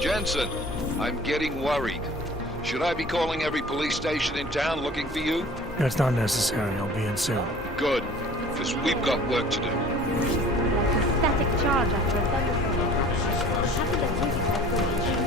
Jensen, I'm getting worried. Should I be calling every police station in town looking for you? That's not necessary. I'll be in soon. Good, because we've got work to do. Like a static charge after a thunderstorm. Happy that music has really changed.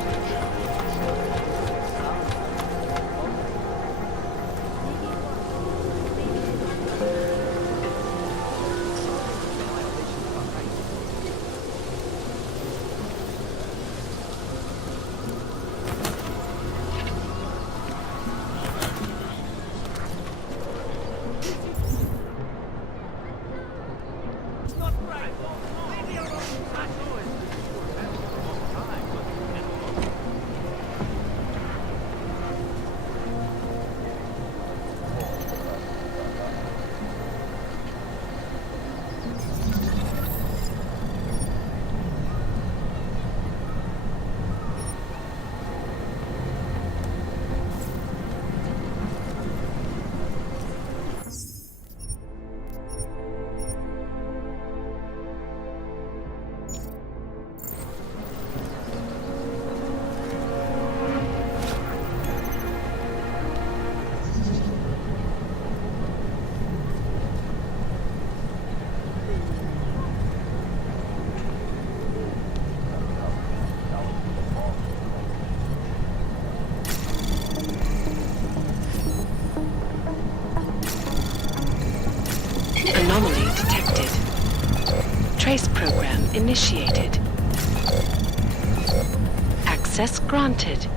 Anomaly detected. Trace program initiated. Access granted.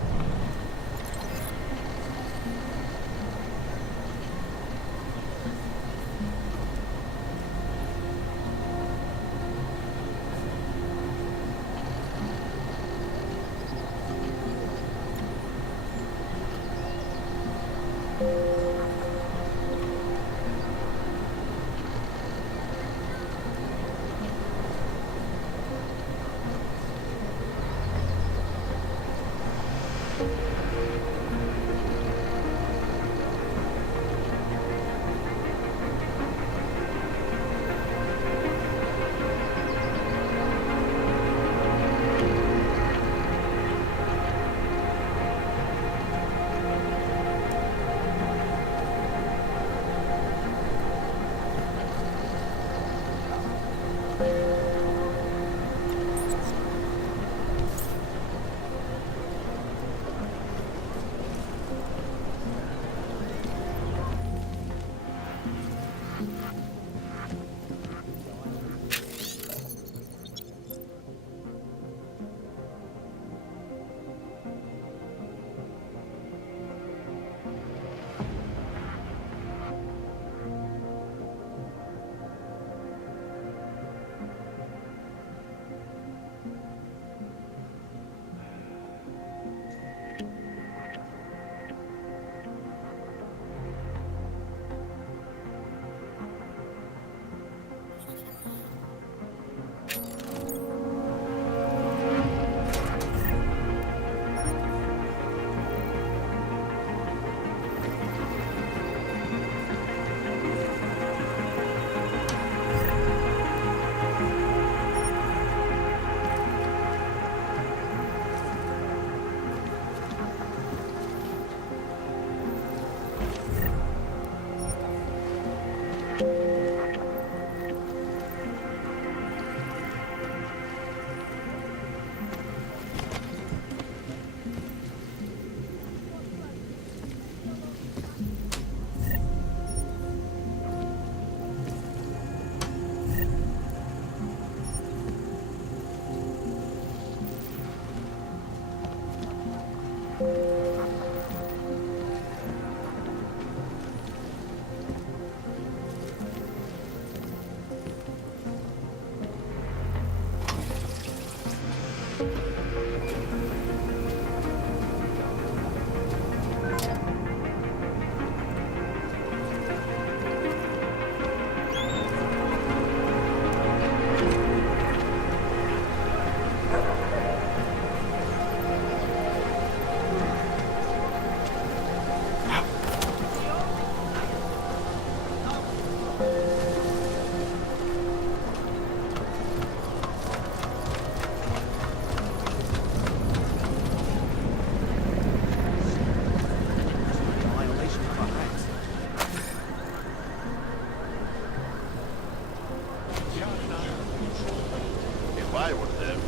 I were them.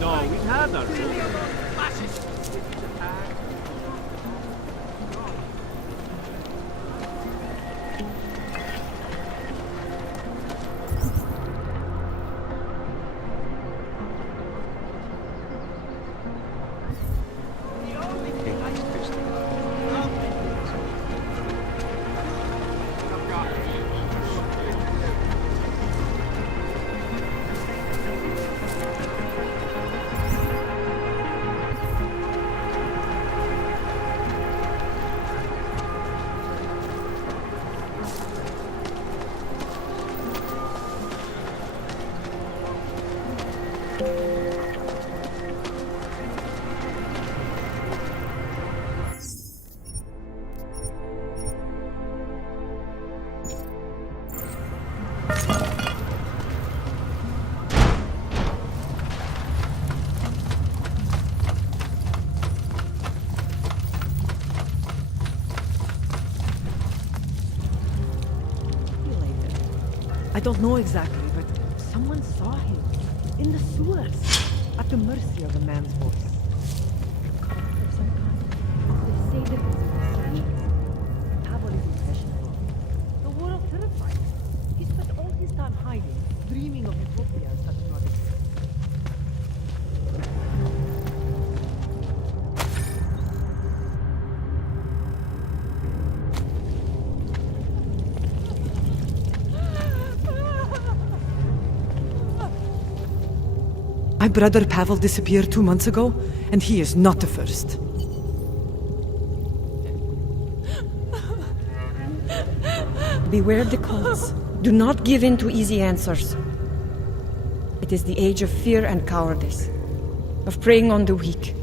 No, we had our I don't know exactly, but someone saw him in the sewers, at the mercy of a man's voice. Of some kind. They say that it's a machine. Pavel is impressionable. The world terrified him. He spent all his time hiding, dreaming of utopia such as not exist. My brother Pavel disappeared 2 months ago, and he is not the first. Beware the cults. Do not give in to easy answers. It is the age of fear and cowardice, of preying on the weak.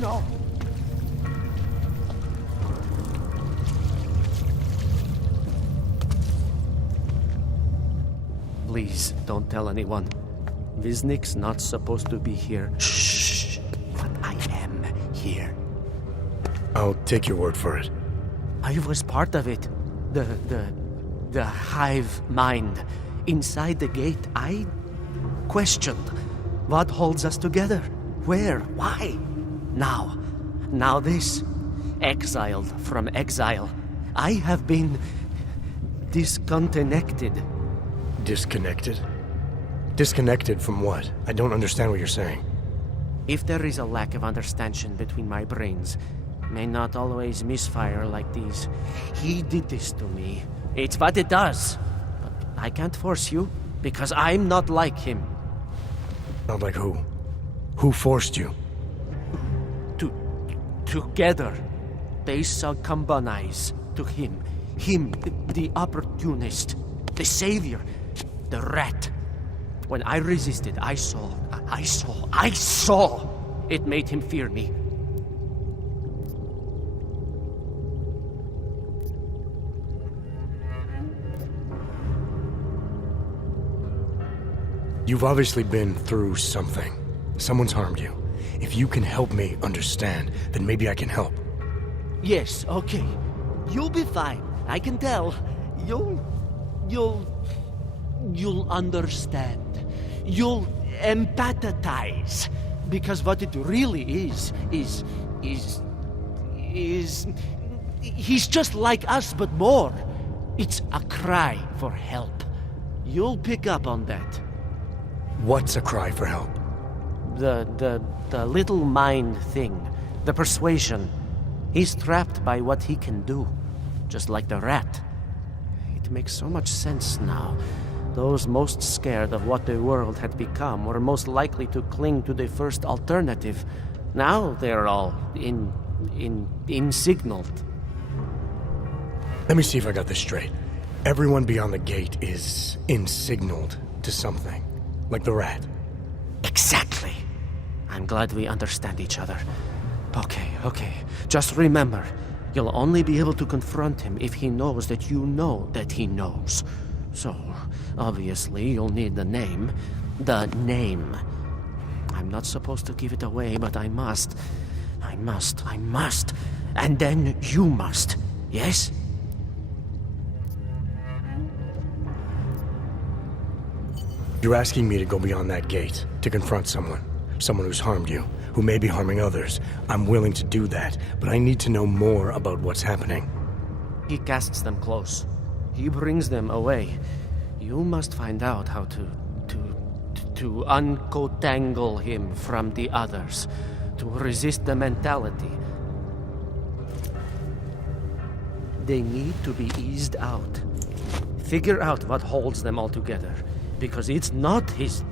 No. Please, don't tell anyone. Viznik's not supposed to be here. Shh! But I am here. I'll take your word for it. I was part of it. The hive mind. Inside the gate, I questioned what holds us together. Where? Why? Now this. Exiled from exile. I have been disconnected. Disconnected? Disconnected from what? I don't understand what you're saying. If there is a lack of understanding between my brains, may not always misfire like these. He did this to me. It's what it does. But I can't force you, because I'm not like him. Not like who? Who forced you? Together, they succumbanize to him. Him, the opportunist, the savior, the rat. When I resisted, I saw. It made him fear me. You've obviously been through something. Someone's harmed you. If you can help me understand, then maybe I can help. Yes, okay. You'll be fine. I can tell. You'll understand. You'll empathize. Because what it really is... He's just like us, but more. It's a cry for help. You'll pick up on that. What's a cry for help? The little mind thing. The persuasion. He's trapped by what he can do. Just like the rat. It makes so much sense now. Those most scared of what the world had become were most likely to cling to the first alternative. Now they're all insignaled. Let me see if I got this straight. Everyone beyond the gate is insignaled to something. Like the rat. Exactly. I'm glad we understand each other. Okay. Just remember, you'll only be able to confront him if he knows that you know that he knows. So, obviously, you'll need the name. The name. I'm not supposed to give it away, but I must. I must. And then you must. Yes? You're asking me to go beyond that gate, to confront someone. Someone who's harmed you, who may be harming others. I'm willing to do that, but I need to know more about what's happening. He casts them close. He brings them away. You must find out how to uncotangle him from the others, to resist the mentality. They need to be eased out. Figure out what holds them all together, because it's not his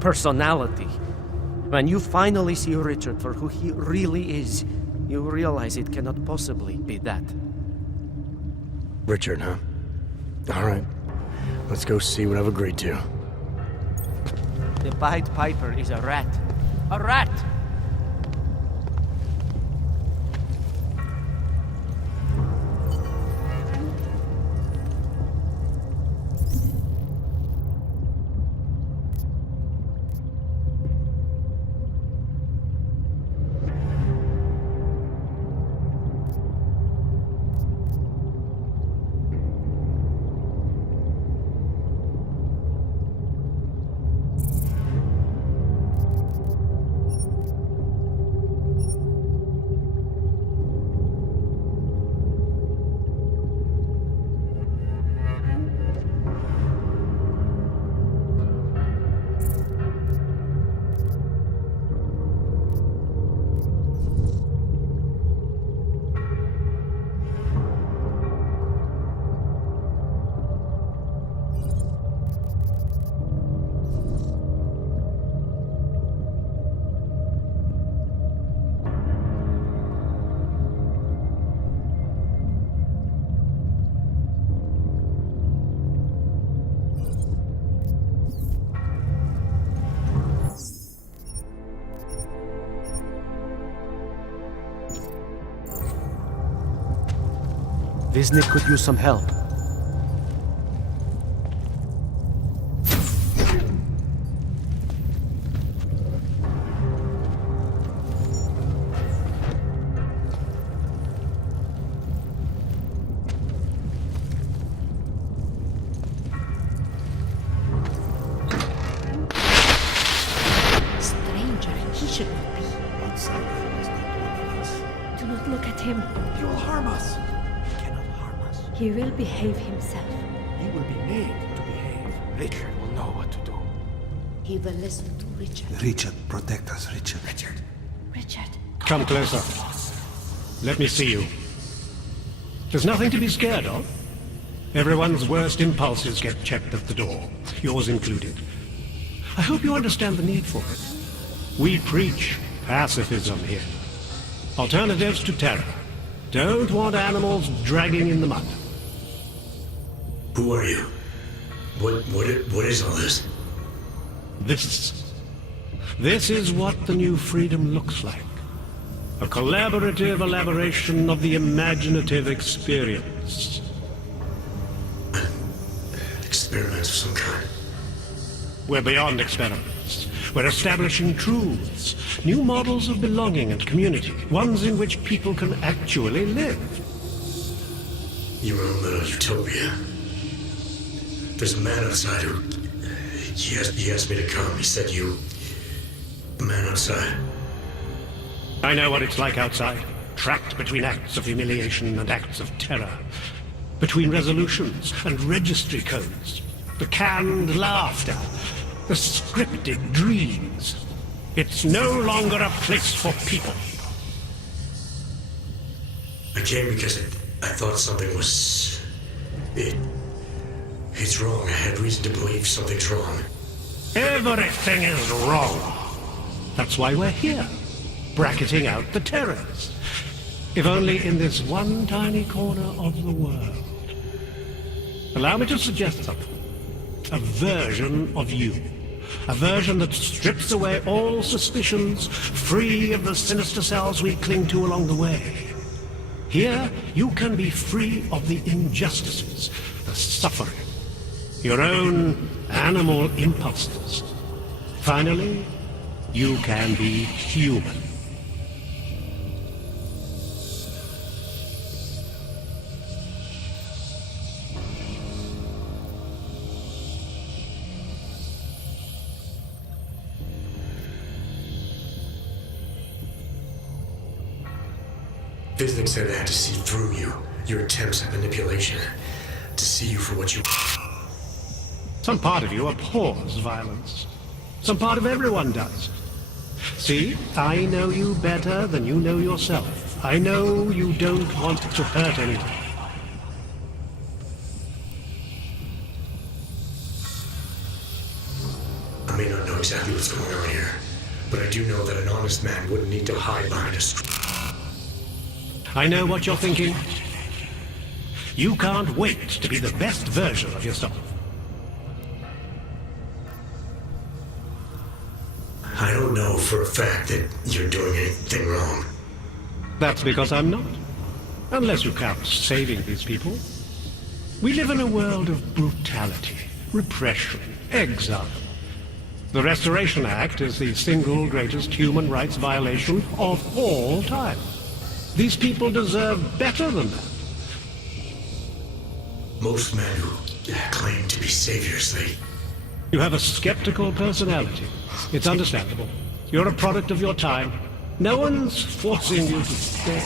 personality. When you finally see Richard for who he really is, you realize it cannot possibly be that. Richard, huh? All right. Let's go see what I've agreed to. The Pied Piper is a rat. A rat! Visnik could use some help. Stranger, he should not be. Do not look at him. He will harm us. He cannot harm us. He will behave himself. He will be made to behave. Richard will know what to do. He will listen to Richard. Richard, protect us, Richard. Richard. Come closer. Let me see you. There's nothing to be scared of. Everyone's worst impulses get checked at the door, yours included. I hope you understand the need for it. We preach pacifism here. Alternatives to terror. Don't want animals dragging in the mud. Who are you? What is all this? This is what the new freedom looks like. A collaborative elaboration of the imaginative experience. Experiments of some kind. We're beyond experiments. We're establishing truths, new models of belonging and community, ones in which people can actually live. Your own little utopia. There's a man outside who... He asked me to come. He said you... The man outside. I know what it's like outside, trapped between acts of humiliation and acts of terror. Between resolutions and registry codes. The canned laughter. The scripted dreams. It's no longer a place for people. I came because I thought something was... It's wrong. I had reason to believe something's wrong. Everything is wrong. That's why we're here, bracketing out the terrors. If only in this one tiny corner of the world. Allow me to suggest something. A version of you. A version that strips away all suspicions, free of the sinister cells we cling to along the way. Here, you can be free of the injustices, the suffering, your own animal impulses. Finally, you can be human. Visnick said I had to see through you, your attempts at manipulation, to see you for what you... Some part of you abhors violence. Some part of everyone does. See, I know you better than you know yourself. I know you don't want to hurt anyone. I may not know exactly what's going on here, but I do know that an honest man wouldn't need to hide behind a screen. I know what you're thinking. You can't wait to be the best version of yourself. I don't know for a fact that you're doing anything wrong. That's because I'm not. Unless you count saving these people. We live in a world of brutality, repression, exile. The Restoration Act is the single greatest human rights violation of all time. These people deserve better than that. Most men who claim to be saviors, You have a skeptical personality. It's understandable. You're a product of your time. No one's forcing you to stay.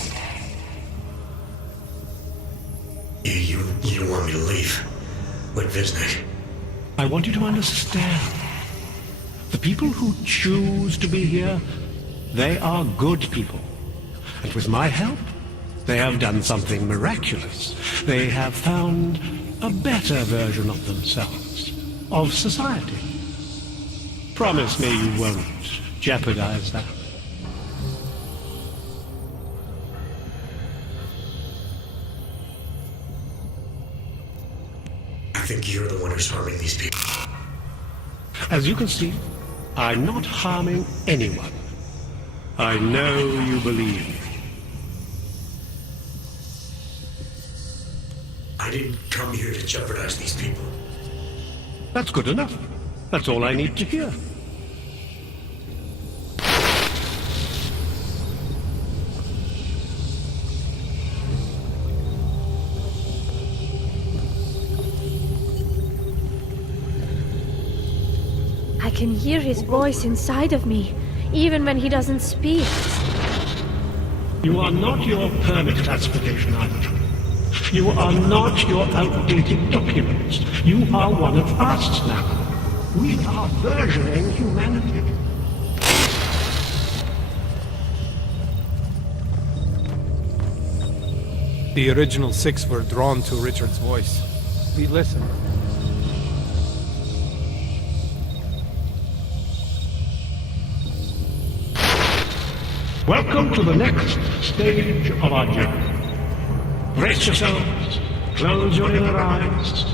You want me to leave? Like Visnick? I want you to understand. The people who choose to be here, they are good people. And with my help, they have done something miraculous. They have found a better version of themselves, of society. Promise me you won't jeopardize that. I think you're the one who's harming these people. As you can see, I'm not harming anyone. I know you believe. I didn't come here to jeopardize these people. That's good enough. That's all I need to hear. I can hear his voice inside of me, even when he doesn't speak. You are not your permit classification either. You are not your outdated documents. You are one of us now. We are versioning humanity. The original six were drawn to Richard's voice. We listened. Welcome to the next stage of our journey. Brace yourselves, close your inner eyes.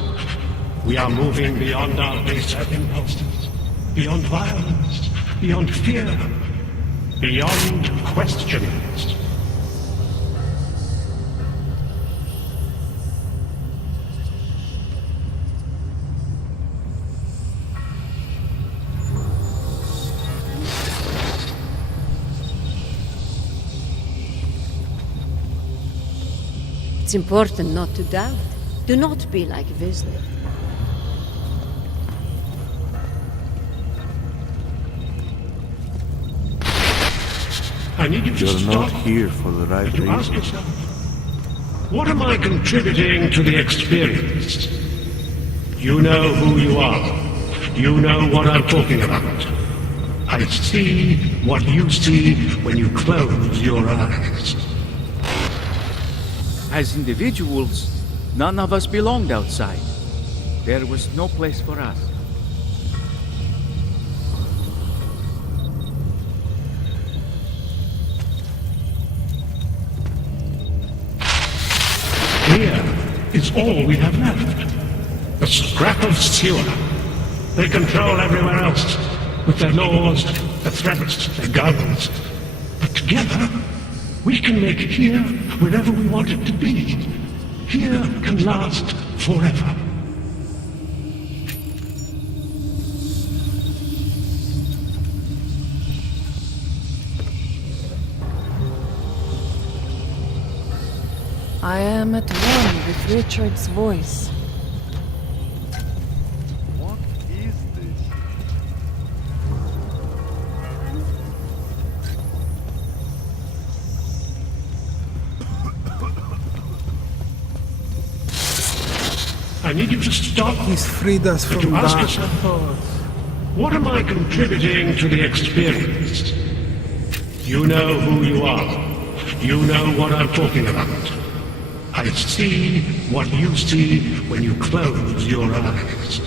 We are moving beyond our baser impulses, beyond violence, beyond fear, beyond questions. It's important not to doubt. Do not be like Wesley. I need you to You're stop. not here for the right To ask reason. yourself, what am I contributing to the experience? You know who you are. You know what I'm talking about. I see what you see when you close your eyes. As individuals, none of us belonged outside. There was no place for us. Here is all we have left. A scrap of sewer. They control everywhere else, with their laws, their threats, their guns. But together, we can make here wherever we want it to be. Here can last forever. I am at one with Richard's voice. What is this? I need you to stop. He's freed us and from to ask that. yourself, what am I contributing to the experience? You know who you are. You know what I'm talking about. I see what you see when you close your eyes.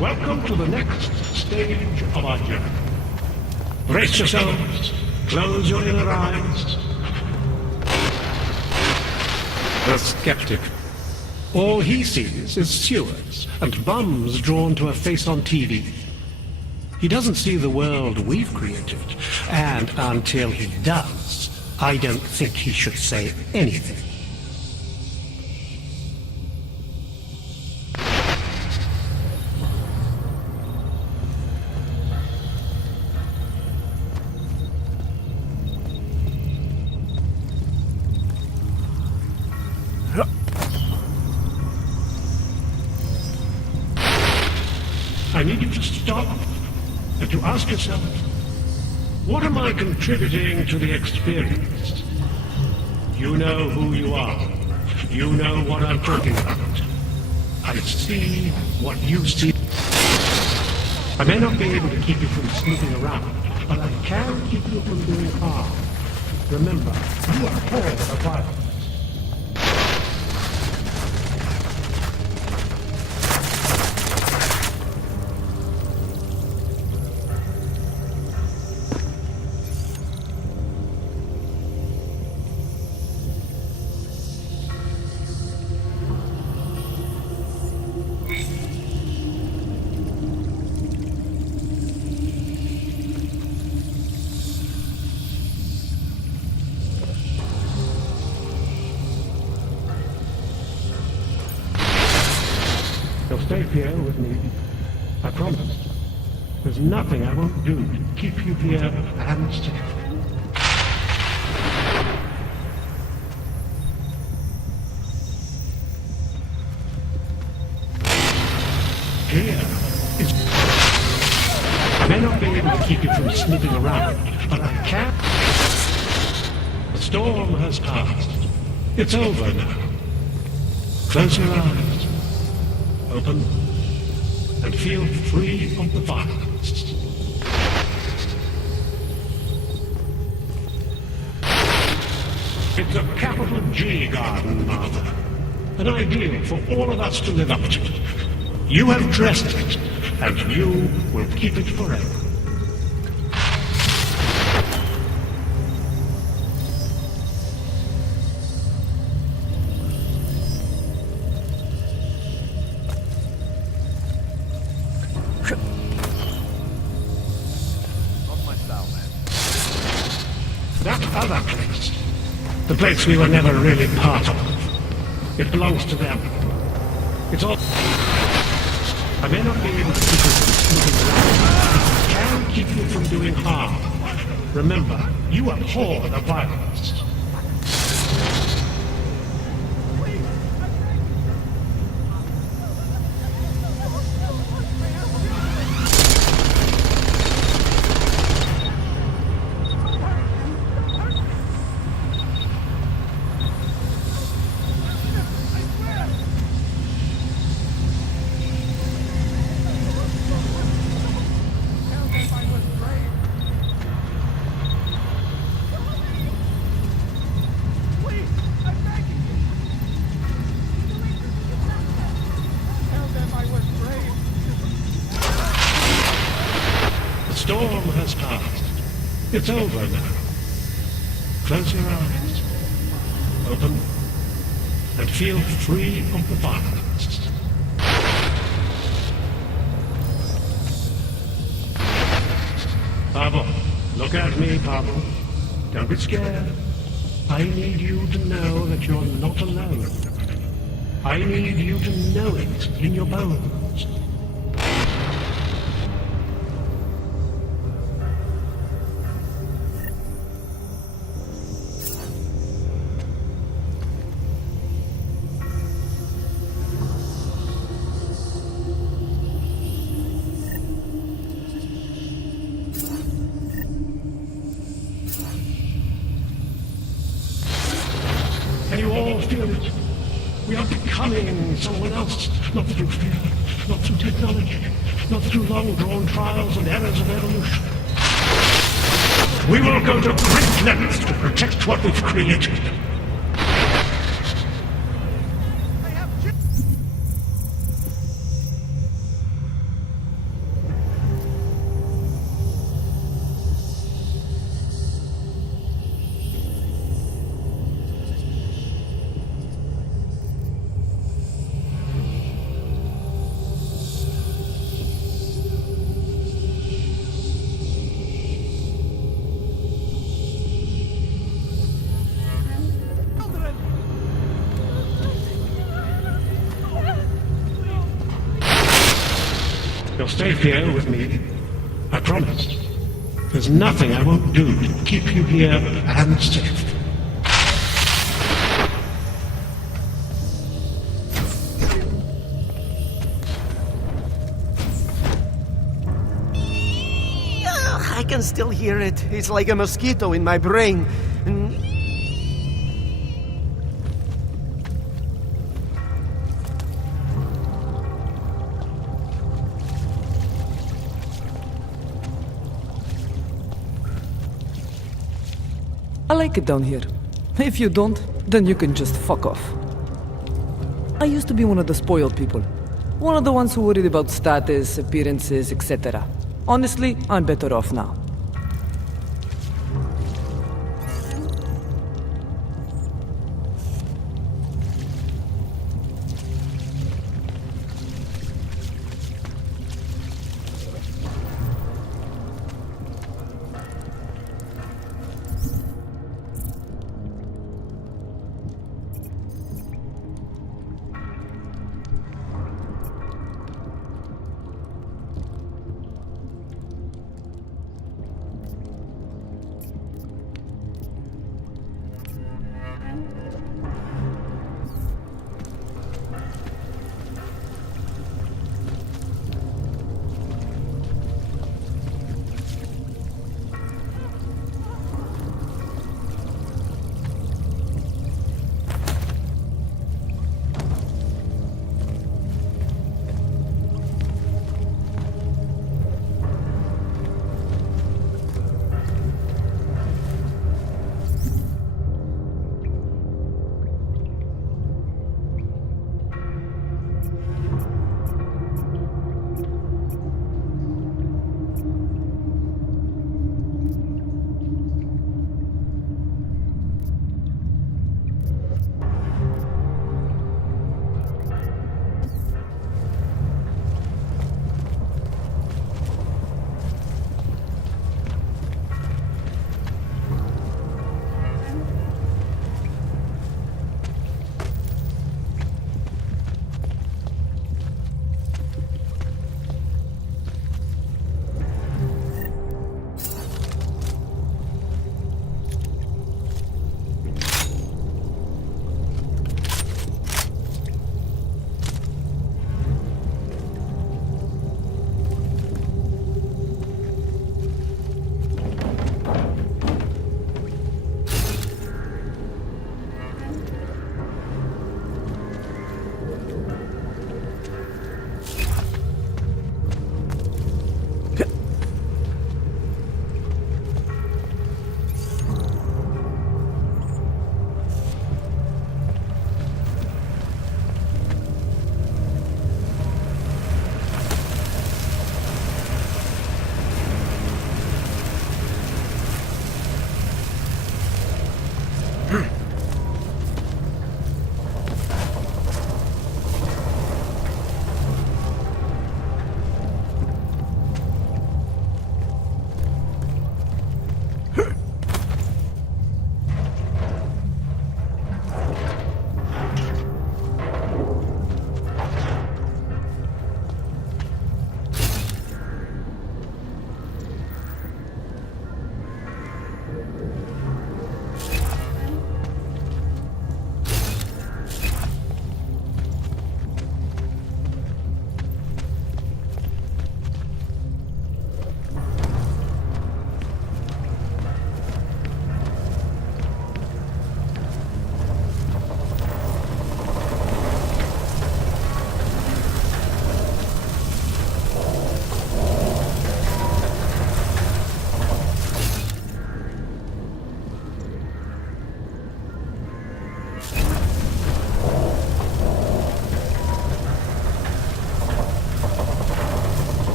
Welcome to the next stage of our journey. Brace yourselves, close your inner eyes. The skeptic. All he sees is sewers and bums drawn to a face on TV. He doesn't see the world we've created, and until he does, I don't think he should say anything. I need you to stop and to ask yourself, what am I contributing to the experience? You know who you are. You know what I'm talking about. I see what you see. I may not be able to keep you from snooping around, but I can keep you from doing harm. Remember, you are all of violence. You'll stay here with me. I promise. There's nothing I won't do to keep you here and safe. Here is... I may not be able to keep you from snooping around, but I can. The storm has passed. It's over now. Close your eyes. Open and feel free of the violence. It's a capital G garden, Martha. An ideal for all of us to live up to. You have dressed it, and you will keep it forever. That other place, the place we were never really part of, it belongs to them. It's all... I may not be able to keep you from snooping around, but I can keep you from doing harm. Remember, you abhor the violence. The storm has passed. It's over now. Close your eyes. Open. And feel free of the violence. Pavel, look at me, Pavel. Don't be scared. I need you to know that you're not alone. I need you to know it in your bones. Can you all feel it? We are becoming someone else, not through fear, not through technology, not through long-drawn trials and errors of evolution. We will go to great lengths to protect what we've created. You'll stay here with me. I promise. There's nothing I won't do to keep you here and safe. I can still hear it. It's like a mosquito in my brain. I like it down here. If you don't, then you can just fuck off. I used to be one of the spoiled people. One of the ones who worried about status, appearances, etc. Honestly, I'm better off now.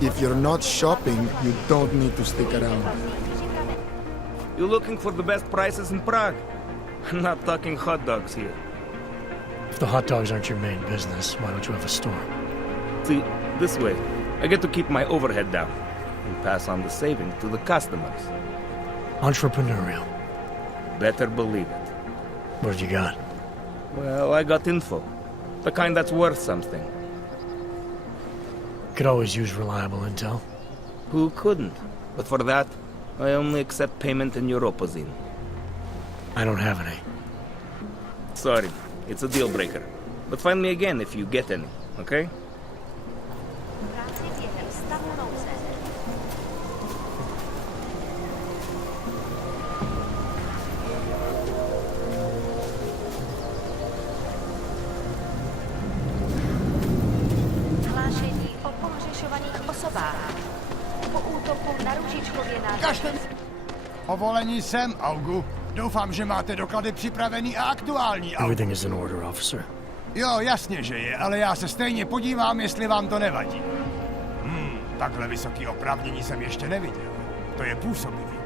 If you're not shopping, you don't need to stick around. You looking for the best prices in Prague? I'm not talking hot dogs here. If the hot dogs aren't your main business, why don't you have a store? See, this way, I get to keep my overhead down and pass on the savings to the customers. Entrepreneurial. Better believe it. What have you got? Well, I got info. The kind that's worth something. Could always use reliable intel. Who couldn't? But for that, I only accept payment in Europozine. I don't have any. Sorry, it's a deal breaker. But find me again if you get any, okay? Povolení sem, Augu. Doufám, že máte doklady připravený a aktuální, Augu. Everything is in order, officer. Jo, jasně, že je, ale já se stejně podívám, jestli vám to nevadí. Takhle vysoký oprávnění jsem ještě neviděl. To je působivý.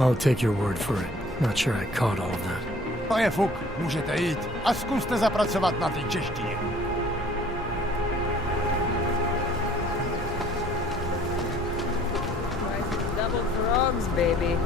I'll take your word for it. Not sure I caught all of that. To je fuk, můžete jít a zkuste zapracovat na té češtině. Double frogs, baby.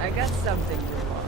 I got something you want.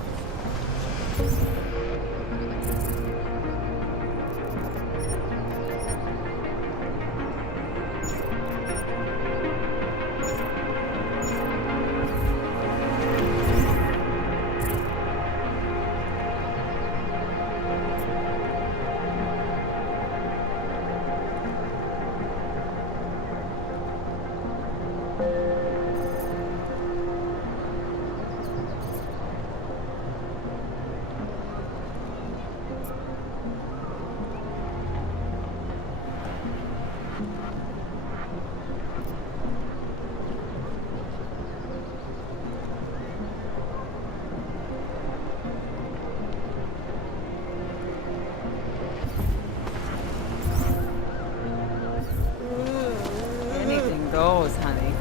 Anything goes, honey.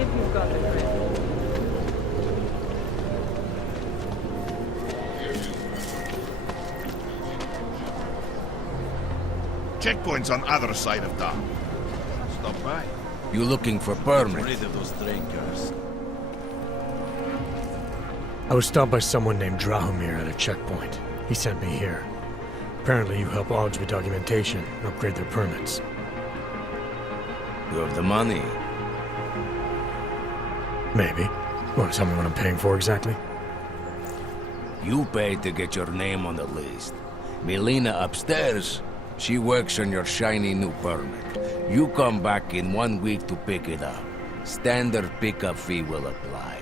If you've got the grit. Checkpoint's on other side of town. Stop by. You looking for permits? Rid of those drinkers. I was stopped by someone named Drahomir at a checkpoint. He sent me here. Apparently you help Augs with documentation and upgrade their permits. You have the money? Maybe. Want to tell me what I'm paying for exactly? You paid to get your name on the list. Melina upstairs, she works on your shiny new permit. You come back in 1 week to pick it up. Standard pickup fee will apply.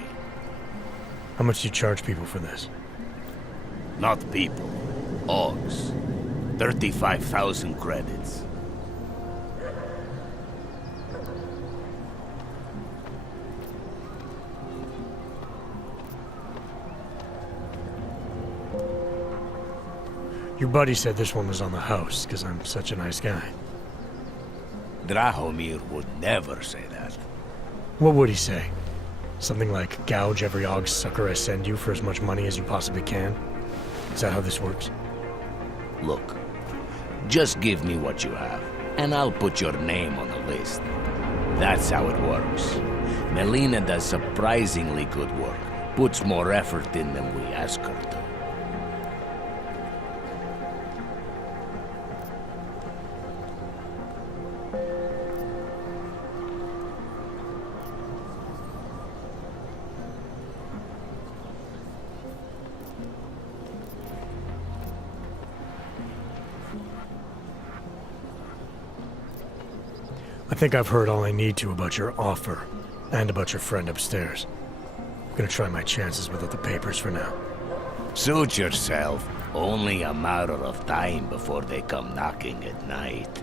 How much do you charge people for this? Not people. Augs. 35,000 credits. Your buddy said this one was on the house, because I'm such a nice guy. Drahomir would never say that. What would he say? Something like, gouge every Aug sucker I send you for as much money as you possibly can? Is that how this works? Look, just give me what you have, and I'll put your name on the list. That's how it works. Melina does surprisingly good work. Puts more effort in than we ask her to. I think I've heard all I need to about your offer, and about your friend upstairs. I'm gonna try my chances without the papers for now. Suit yourself. Only a matter of time before they come knocking at night.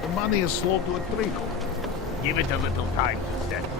The money is slow to a trickle. Give it a little time to settle.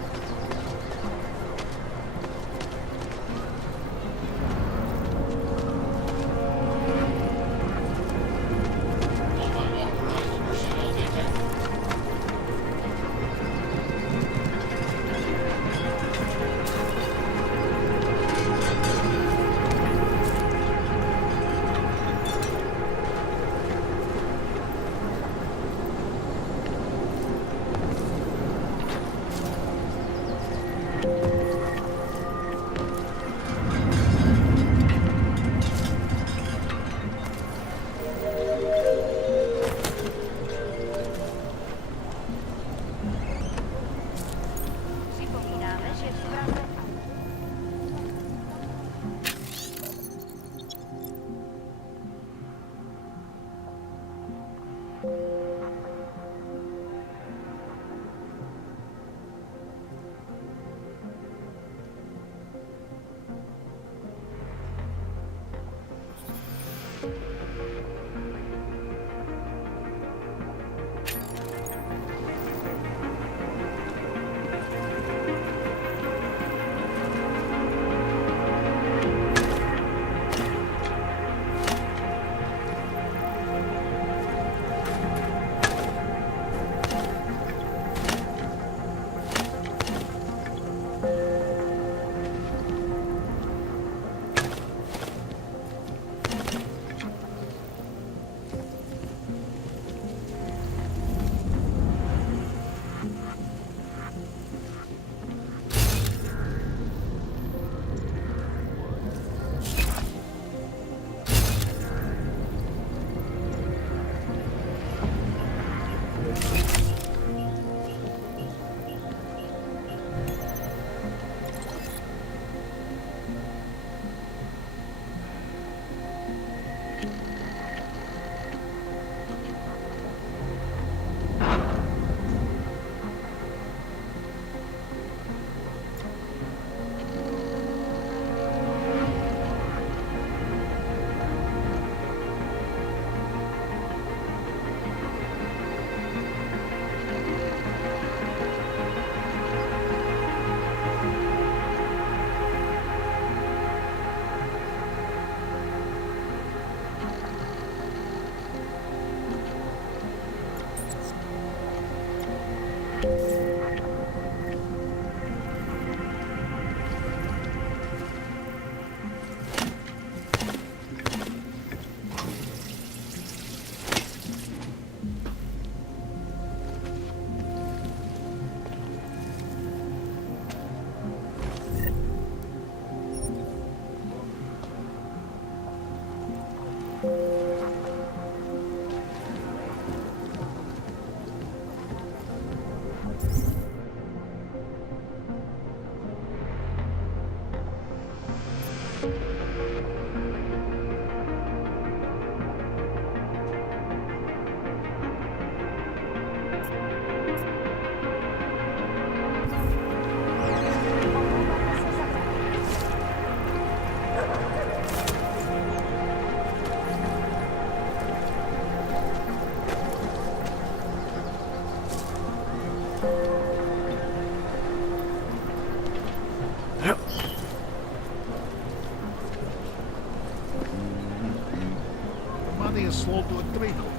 Money is slow to a trickle.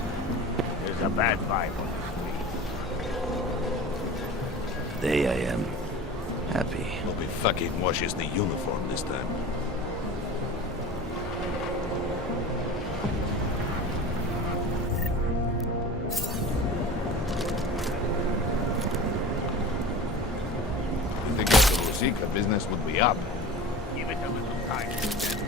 There's a bad vibe on the street. There I am. Happy. Nobody fucking washes the uniform this time. If they got the Rosica, business would be up. Give it a little time to settle.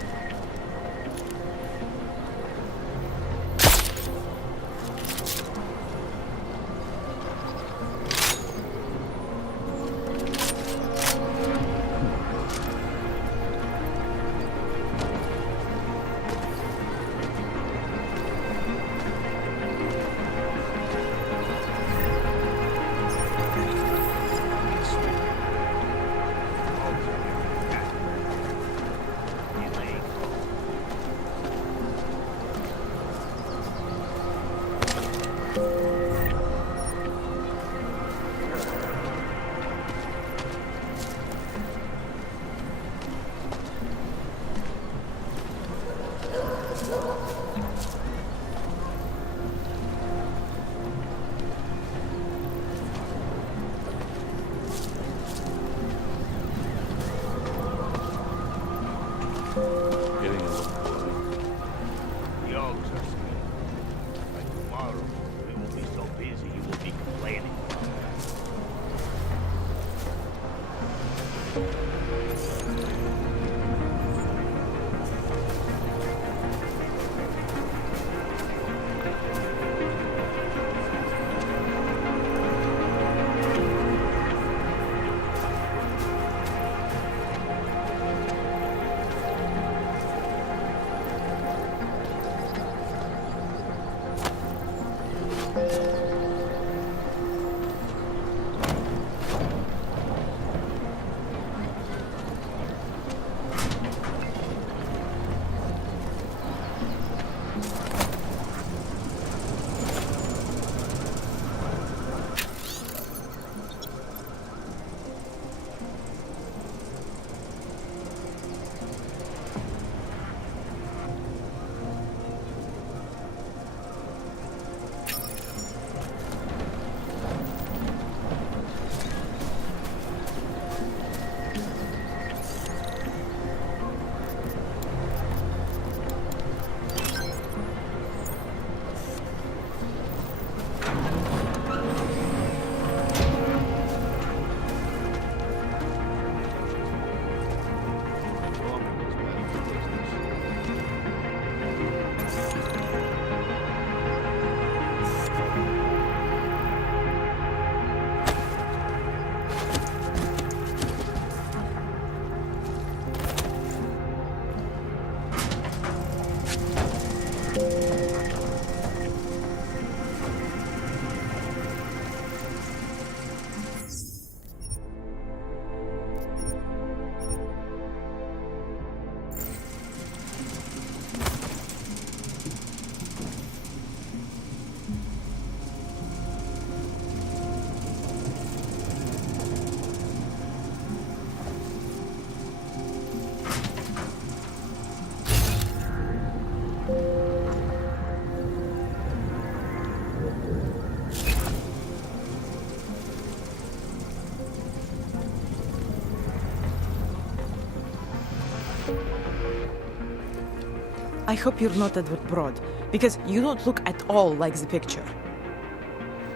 I hope you're not Edward Broad, because you don't look at all like the picture.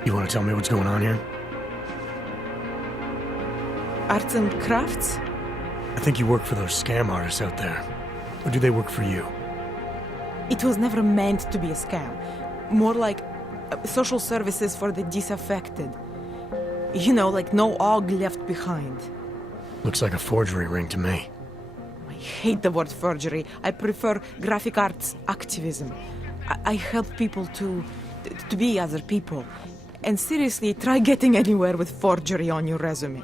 You want to tell me what's going on here? Arts and crafts? I think you work for those scam artists out there. Or do they work for you? It was never meant to be a scam. More like social services for the disaffected. You know, like no og left behind. Looks like a forgery ring to me. I hate the word forgery. I prefer graphic arts activism. I help people to be other people. And seriously, try getting anywhere with forgery on your resume.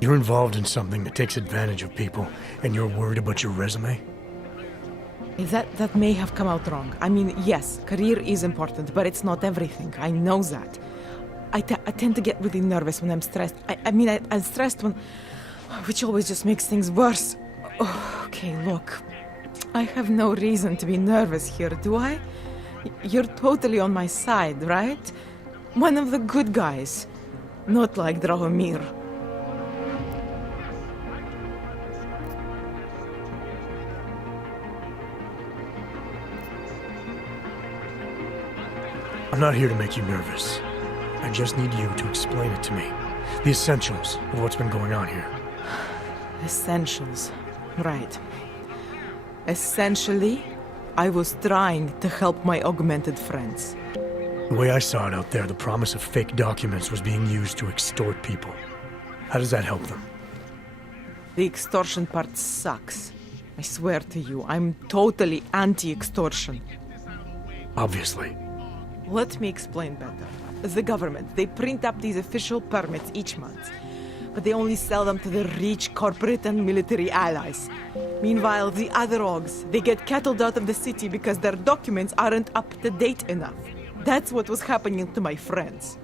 You're involved in something that takes advantage of people, and you're worried about your resume? That may have come out wrong. I mean, yes, career is important, but it's not everything. I know that. I tend to get really nervous when I'm stressed. I'm stressed when... which always just makes things worse. Oh, okay, look. I have no reason to be nervous here, do I? You're totally on my side, right? One of the good guys. Not like Drahomir. I'm not here to make you nervous. I just need you to explain it to me. The essentials of what's been going on here. Essentials. Right. Essentially, I was trying to help my augmented friends. The way I saw it out there, the promise of fake documents was being used to extort people. How does that help them? The extortion part sucks. I swear to you, I'm totally anti-extortion. Obviously. Let me explain better. The government, they print up these official permits each month, but they only sell them to the rich corporate and military allies. Meanwhile, the other orgs, they get cattled out of the city because their documents aren't up to date enough. That's what was happening to my friends.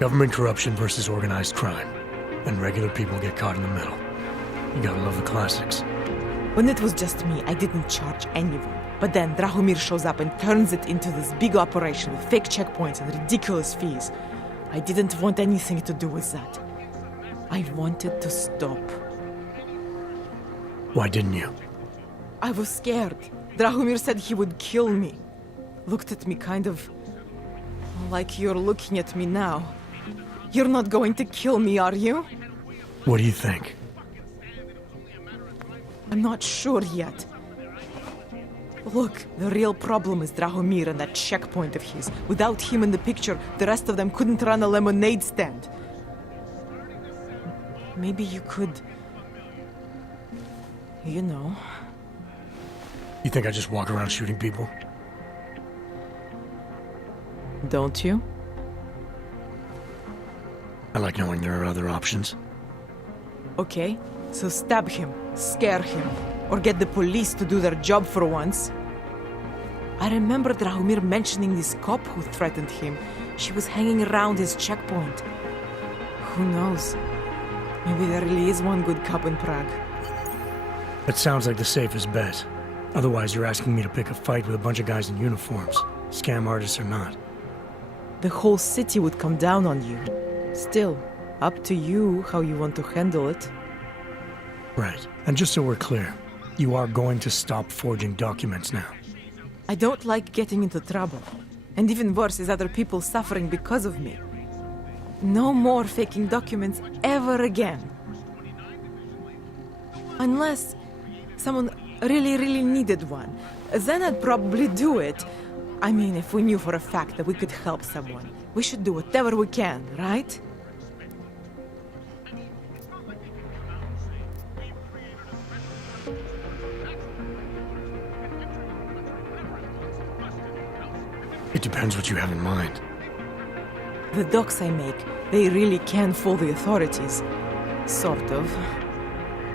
Government corruption versus organized crime. And regular people get caught in the middle. You gotta love the classics. When it was just me, I didn't charge anyone. But then Drahomir shows up and turns it into this big operation with fake checkpoints and ridiculous fees. I didn't want anything to do with that. I wanted to stop. Why didn't you? I was scared. Drahomir said he would kill me. Looked at me kind of... like you're looking at me now. You're not going to kill me, are you? What do you think? I'm not sure yet. Look, the real problem is Drahomir and that checkpoint of his. Without him in the picture, the rest of them couldn't run a lemonade stand. Maybe you could... you know... You think I just walk around shooting people? Don't you? I like knowing there are other options. Okay, so stab him, scare him, or get the police to do their job for once. I remember Drahomir mentioning this cop who threatened him. She was hanging around his checkpoint. Who knows? Maybe there really is one good cop in Prague. That sounds like the safest bet. Otherwise, you're asking me to pick a fight with a bunch of guys in uniforms. Scam artists or not. The whole city would come down on you. Still, up to you how you want to handle it. Right. And just so we're clear, you are going to stop forging documents now. I don't like getting into trouble. And even worse is other people suffering because of me. No more faking documents ever again. Unless someone really needed one. Then I'd probably do it. I mean, if we knew for a fact that we could help someone. We should do whatever we can, right? It depends what you have in mind. The docs I make, they really can fool the authorities. Sort of.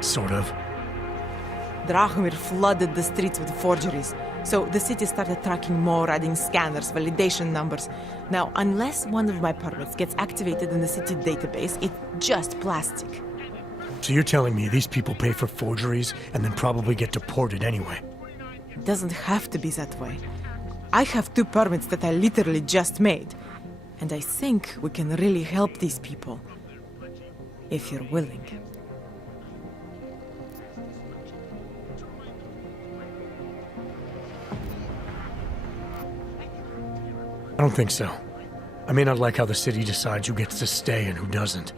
Sort of? Drahomir flooded the streets with forgeries, so the city started tracking more, adding scanners, validation numbers. Now, unless one of my permits gets activated in the city database, it's just plastic. So you're telling me these people pay for forgeries and then probably get deported anyway? It doesn't have to be that way. I have 2 permits that I literally just made. And I think we can really help these people. If you're willing. I don't think so. I may not like how the city decides who gets to stay and who doesn't,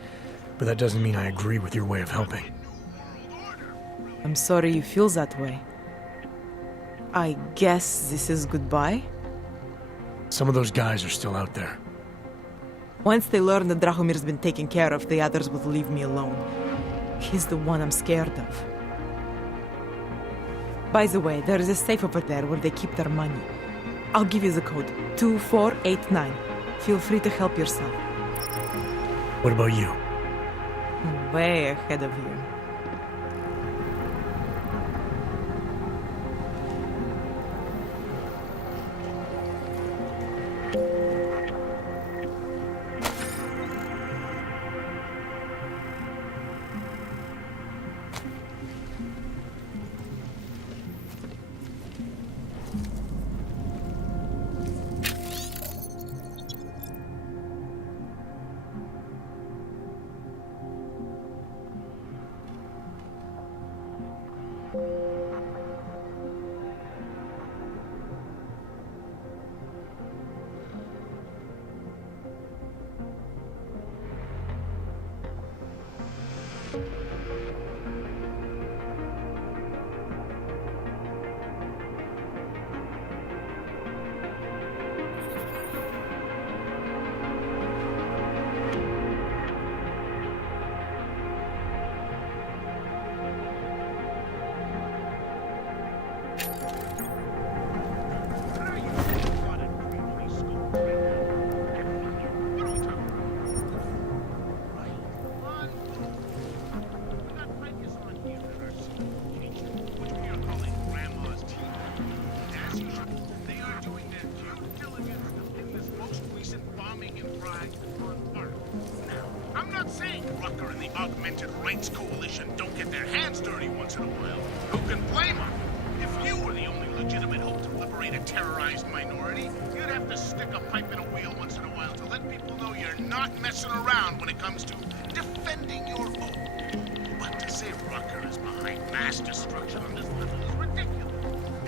but that doesn't mean I agree with your way of helping. I'm sorry you feel that way. I guess this is goodbye? Some of those guys are still out there. Once they learn that Drahomir's been taken care of, the others will leave me alone. He's the one I'm scared of. By the way, there is a safe over there where they keep their money. I'll give you the code, 2489. Feel free to help yourself. What about you? Way ahead of you. Augmented Rights Coalition don't get their hands dirty once in a while. Who can blame them? If you were the only legitimate hope to liberate a terrorized minority, you'd have to stick a pipe in a wheel once in a while to let people know you're not messing around when it comes to defending your own. But to say Rucker is behind mass destruction on this level is ridiculous.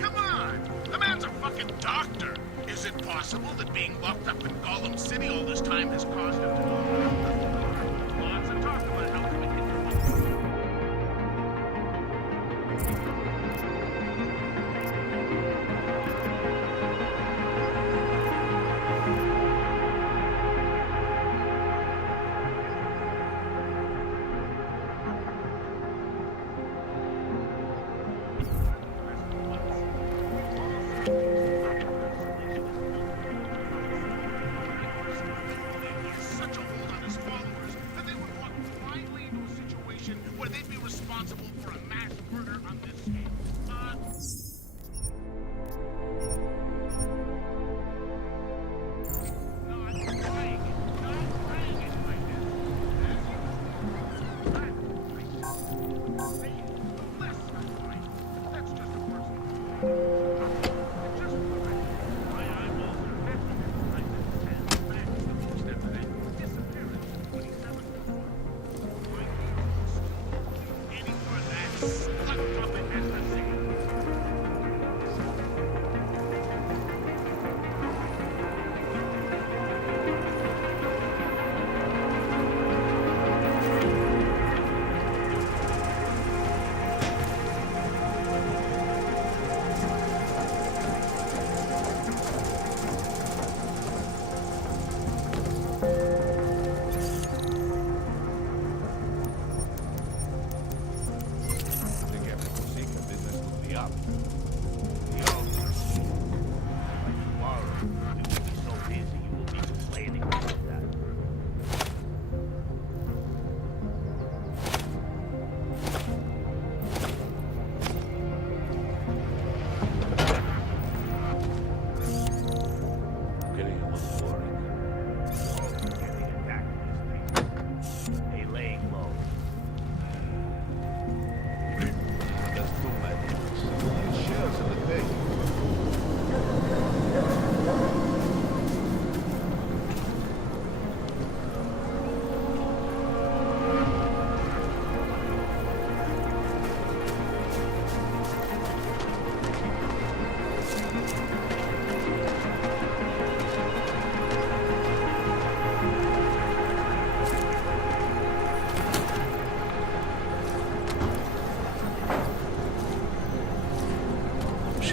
Come on! The man's a fucking doctor! Is it possible that being locked up in Gollum City all this time has caused him to go? Lots of talk about how to make it.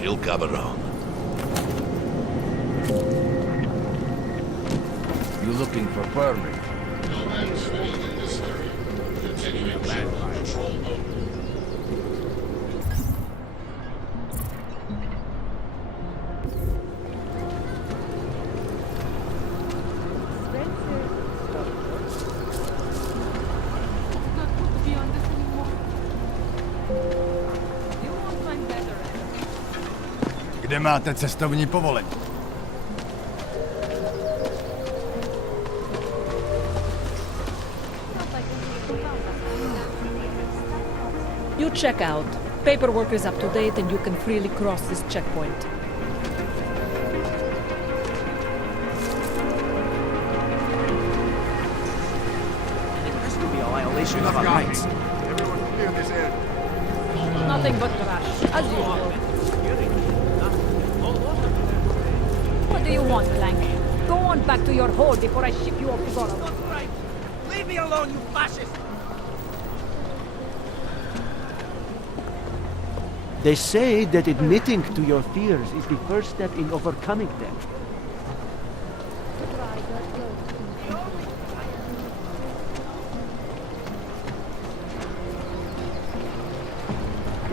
He'll come around. You looking for permit? No man surveyed in this area. Continuing patrol mode. Kde máte cestovní povolení? You check out. Paperwork is up to date and you can freely cross this checkpoint. This will be a violation of our rights. Everyone clear this area. Nothing but trash, as usual. What do you want, Blank? Go on back to your hole before I ship you off to Gollum. That's right. Leave me alone, you fascist! They say that admitting to your fears is the first step in overcoming them.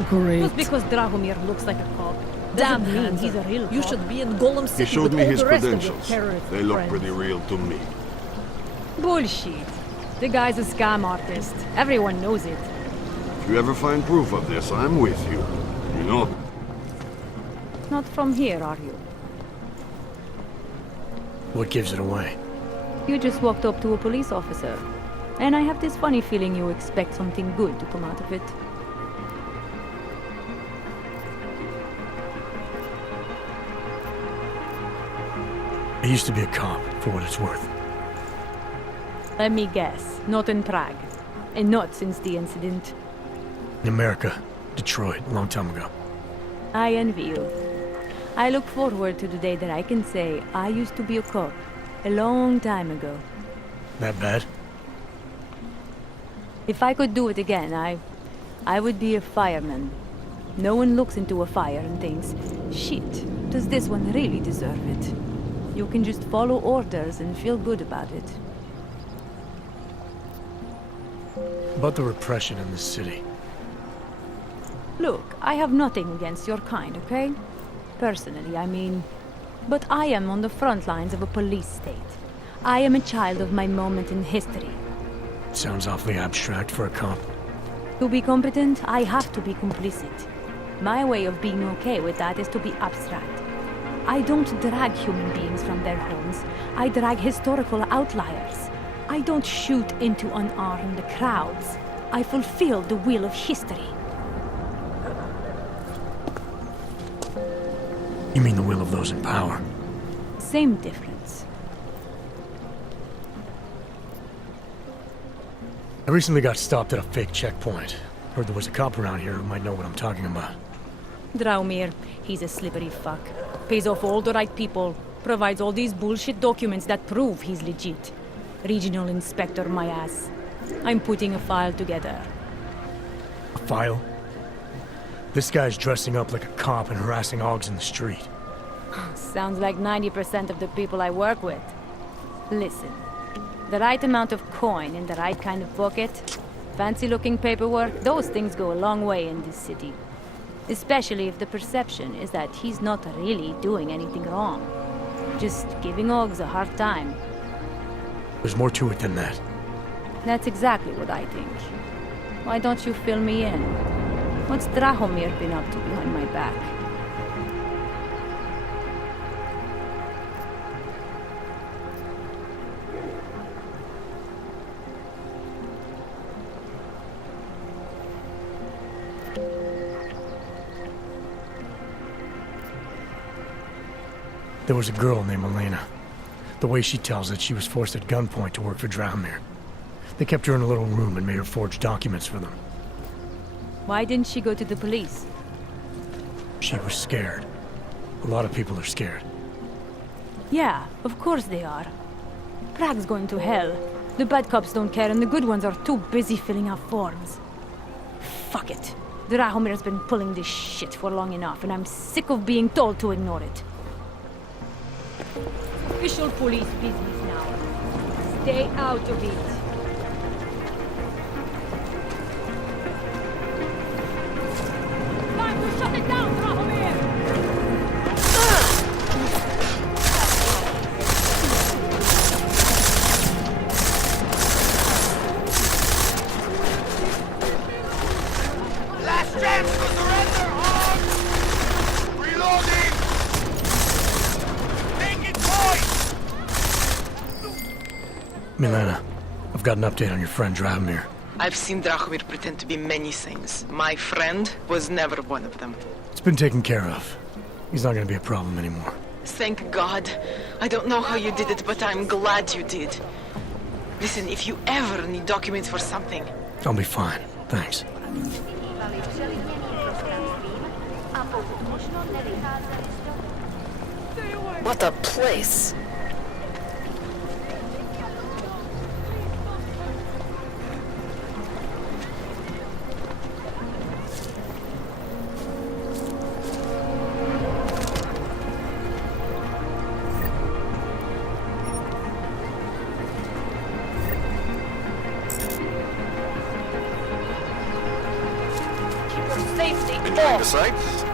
Great. Just because Drahomir looks like a cop, damn mean he's a real cop. You should be in Golem City He showed with me all his the rest of your credentials. terrorist They look friends. pretty real to me. Bullshit. The guy's a scam artist. Everyone knows it. If you ever find proof of this, I'm with you. You know? Not from here, are you? What gives it away? You just walked up to a police officer. And I have this funny feeling you expect something good to come out of it. I used to be a cop, for what it's worth. Let me guess. Not in Prague. And not since the incident. In America. Detroit, a long time ago. I envy you. I look forward to the day that I can say I used to be a cop. A long time ago. That bad? If I could do it again, I would be a fireman. No one looks into a fire and thinks, shit, does this one really deserve it? You can just follow orders and feel good about it. About the repression in this city. Look, I have nothing against your kind, okay? Personally, I mean. But I am on the front lines of a police state. I am a child of my moment in history. Sounds awfully abstract for a cop. To be competent, I have to be complicit. My way of being okay with that is to be abstract. I don't drag human beings from their homes. I drag historical outliers. I don't shoot into unarmed crowds. I fulfill the will of history. You mean the will of those in power? Same difference. I recently got stopped at a fake checkpoint. Heard there was a cop around here who might know what I'm talking about. Draumir, he's a slippery fuck. Pays off all the right people. Provides all these bullshit documents that prove he's legit. Regional inspector, my ass. I'm putting a file together. A file? This guy's dressing up like a cop and harassing hogs in the street. Sounds like 90% of the people I work with. Listen, the right amount of coin in the right kind of pocket, fancy-looking paperwork, those things go a long way in this city. Especially if the perception is that he's not really doing anything wrong. Just giving hogs a hard time. There's more to it than that. That's exactly what I think. Why don't you fill me in? What's Drahomir been up to behind my back? There was a girl named Elena. The way she tells it, she was forced at gunpoint to work for Drahomir. They kept her in a little room and made her forge documents for them. Why didn't she go to the police? She was scared. A lot of people are scared. Yeah, of course they are. Prague's going to hell. The bad cops don't care and the good ones are too busy filling out forms. Fuck it. Drahomir's been pulling this shit for long enough, and I'm sick of being told to ignore it. Official police business now. Stay out of it. Time to shut it down, Drahomir! Last chance to surrender, arms! Reloading! Take it, boys! Milena, I've got an update on your friend Drahomir. I've seen Drahomir pretend to be many things. My friend was never one of them. It's been taken care of. He's not gonna be a problem anymore. Thank God. I don't know how you did it, but I'm glad you did. Listen, if you ever need documents for something... I'll be fine. Thanks. What a place! Safety. Enjoying the sights?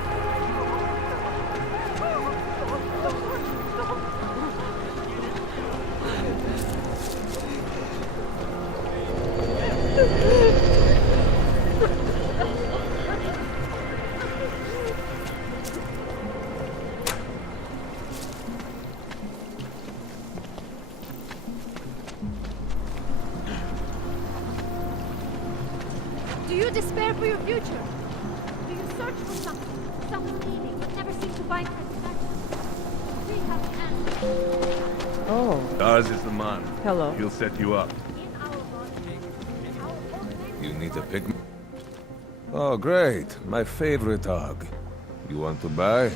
Do you despair for your future? Do you search for something, some meaning, but never seem to find satisfaction? We have answers. Oh. Ours is the man. Hello. He'll set you up. You need a pig? Oh, great. My favorite hog. You want to buy?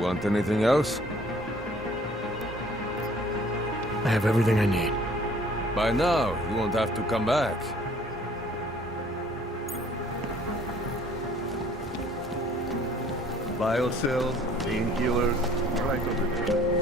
Want anything else? I have everything I need. By now, you won't have to come back. Biocells, painkillers, right over there.